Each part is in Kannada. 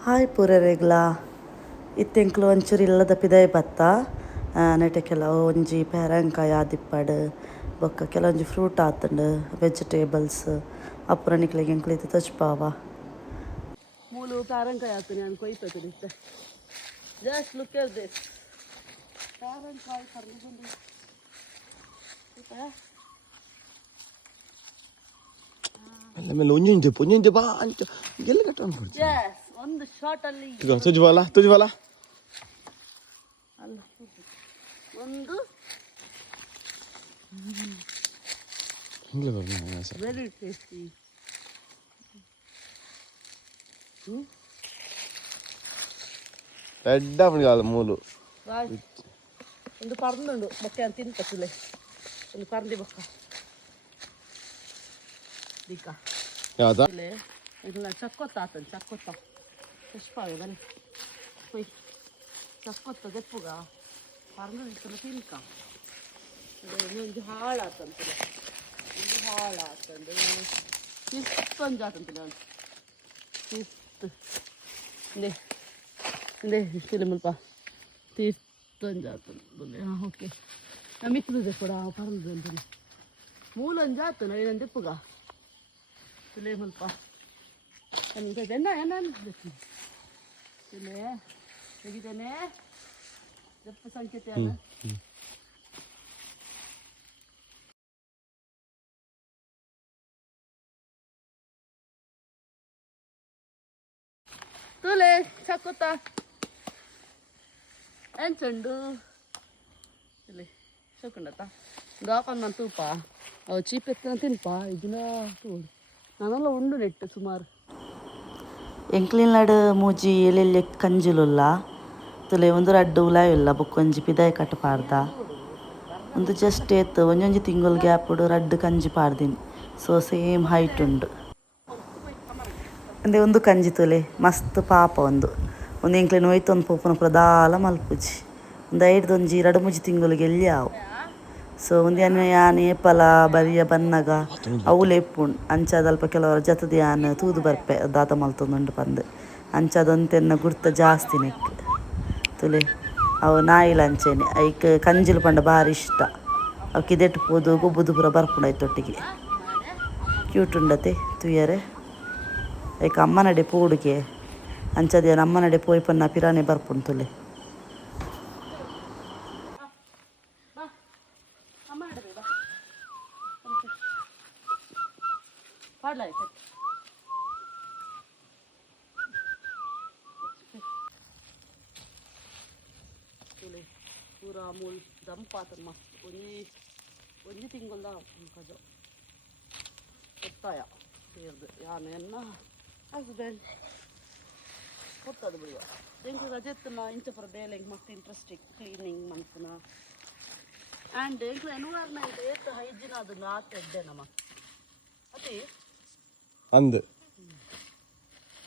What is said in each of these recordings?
ಹಾಯ್ ಪೂರರೆಗ್ಲ ಇತ್ತೆಂಕ್ಲು ಒಂಚೂರು ಇಲ್ಲದ ಪಿದಾಯ ಬತ್ತ ನೆಟೆ ಕೆಲವು ಒಂಜಿ ಪೇರಂಕಾಯಿ ಆದಿಪ್ಪಡ್ ಬೊಕ್ಕ ಕೆಲವೊಂಜಿ ಫ್ರೂಟ್ ಆತುಂಡು ವೆಜಿಟೇಬಲ್ಸ್ ಅಪ್ಪುರ ನಿಕ್ಲೆಗ್ ಎಂಕ್ಲು ಇದು ತಚ್ಪಾವ ಮೂಲು ಪೇರಂಕಾಯಿ ಆತು ನಾನು ಕೊಯ್ಪತ್ತು ಇತ್ತೆ ಜಸ್ಟ್ ಲುಕ್ ಎಟ್ ದಿಸ್ ಪೇರಂಕಾಯಿ ಕರ್ಕೊಂಡು ಆಮೇಲೆ ಒಂಜೊಂಜೆ ಬಾ ಅಂತ ಎಲ್ಲ ಕಟ್ಕೊಂಡು ಕೊಡ್ತೀವಿ ಒಂದು ಶಾರ್ಟ್ ಅಲ್ಲಿ ತುಜಿ ಬಾಲ ಅಲ್ಲ ಒಂದು ವೆರಿ ಟೇಸ್ಟಿ ರೆಡ್ ಕಾಲ ಮೂಲು ಒಂದು ಪರ್ದುಂಡು ಬೊಕ್ಕೆ ಅಂತ ತಿನ್ಕತ್ತಲೆ ಒಂದು ಪರ್ದಿ ಬೊಕ್ಕ ದೀಕ ಯಾವ್ದ ಇಲ್ಲ ಚಕ್ಕೊತ್ತ ಆತಂದು ಚಕ್ಕೊತ್ತ ಎಷ್ಟು ಬನ್ನಿ ಹೊಯ್ ಚಕ್ಕೊತ್ತ ದೆಪ್ಪುಗ ಪರ್ದು ಇರ್ತಲ್ಲ ತಿನ್ಕ ಒಂದು ಹಾಳಾತಂತದೆ ಒಂದು ಹಾಳಾತಂದು ಶಿಸ್ತೊಂದು ಆತಂತದೆ ಅವನು ಶಿಸ್ತು ಇಂದೇ ಇಂದೇ ಇಷ್ಟಿಲ್ಲ ಮುಲ್ಪ ತೀರ್ತೊಂದು ಆತಂದು ಹಾಂ ಓಕೆ ನಾ ಮಿಕ್ಕಿದೆ ಕೂಡ ಪರ್ದು ಅಂತಾನೆ ಮೂಲೊಂದು ಆತು ನಾ ಏನಂದು ದೆಪ್ಪುಗ ತುಲೆ ಮುಲ್ಪ ತೆಗಿದ್ದೇನೆ ದಪ್ಪ ಸಂಕೇತ ತುಲೆ ಚಕ್ಕೊತ್ತ ಎಂಚಂಡು ತುಲೆ ಚಕ್ಕೊಂಡತ್ತ ಗಾಪನ್ ನಾನು ತೂಪ ಅವು ಚೀಪ್ ಎತ್ತ ತಿನ್ಪ ಇದನ್ನ ತೂಡು ನಾನೆಲ್ಲ ಉಂಡು ನೆಟ್ಟು ಸುಮಾರು ಎಂಕ್ಲಿನಾಡು ಮೂಜಿ ಎಲ್ಲೆಲ್ಲೆ ಕಂಜುಲುಲ್ಲ ತುಲೆ ಒಂದು ರಡ್ಡು ಉಲಾಯಿಲ್ಲ ಬೊಕ್ಕೊಂಜಿ ಪಿದಾಯ ಕಟ್ಟು ಪಾಡ್ದ ಒಂದು ಜಸ್ಟ್ ಏತ್ ಒಂಜೊಂಜಿ ತಿಂಗಳು ಗ್ಯಾಪುಡು ರಡ್ಡು ಕಂಜಿ ಪಾಡ್ದಿನಿ ಸೊ ಸೇಮ್ ಹೈಟ್ ಉಂಡು ಅಂದೆ ಒಂದು ಕಂಜಿ ತುಲೆ ಮಸ್ತ್ ಪಾಪ ಒಂದು ಎಂಕ್ಲೆನ ಒಯ್ತೊಂದು ಪೋಪುನ ಪ್ರದಾಲ ಮಲ್ಪುಜಿ ಒಂದು ಐಡ್ದೊಂಜಿ ರಡು ಮೂಜಿ ತಿಂಗಳಿಗೆ ಎಲ್ಲಿ ಆವು ಸೊ ಒಂದು ಯಾನೆ ಏಪಲ ಬರಿಯ ಬನ್ನಗ ಅವಳು ಎಪ್ಪುಂಡು ಅಂಚಾದ ಅಲ್ಪ ಕೆಲವರು ಜತದ ಯಾನ್ ತೂದು ಬರ್ಪೆ ದಾತ ಮಲ್ತೊಂದುಂಡು ಪಂದು ಅಂಚಾದೊಂತೆನ್ನ ಗುರ್ತ ಜಾಸ್ತಿ ನೆಕ್ ತುಲೆ ಅವು ನಾಯಿಲ ಅಂಚೆನೆ ಐಕ್ ಕಂಜಿಲು ಪಂಡ ಭಾರಿ ಇಷ್ಟ ಅವಕ್ಕೆ ಇದೆಟ್ಟು ಪೋದು ಗೊಬ್ಬುದು ಪೂರ ಬರ್ಪುಂಡು ಐತೊಟ್ಟಿಗೆ ಕ್ಯೂಟ್ ಉಂಡತೆ ತುಯ್ಯರೆ ಐಕ್ ಅಮ್ಮ ನಡೆ ಪೋಡುಗೆ ಅಂಚದ ಅಮ್ಮ ನಡೆ ಪೋಯ್ ಪನ್ನ ಪಿರಾನೆ ಬರ್ಪುಂಡು ತುಲೆ ಪೂರ ಮೂಲ್ ದಂಪಾತ ಮಸ್ತ್ ಒಂಜಿ ತಿಂಗಳ್ದ ಕಜ ಒತ್ತಾಯ ಸೇರ್ದು ಯಾನು ಎನ್ನ ಹಸ್ಬೆಂಡ್ ಕೊತ್ತದು ಬಿಡುವ ಎಂಕ್ ರಜೆ ಎತ್ತನ ಇಂಚ ಪುರ ಬೇಲೆ ಮಸ್ತ್ ಇಂಟ್ರೆಸ್ಟಿಂಗ್ ಕ್ಲೀನಿಂಗ್ ಮನ್ಪುನ ಆ್ಯಂಡ್ ಎಂಕ್ ಎನ್ವೈರ್ಮೆಂಟ್ ಏತ್ ಹೈಜಿನ್ ಅದು ನಾತ್ ಎಡ್ಡೆ ನಮ್ಮ ಅದೇ ಅಂದು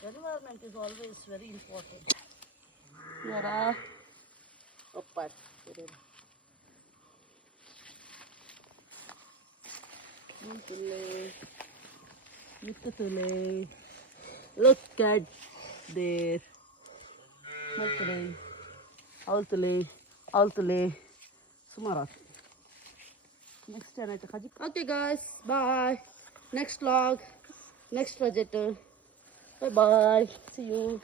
environment is always very important. Yara oppat Mutule look at there Altule Sumarat next time okay guys bye next vlog next project bye bye see you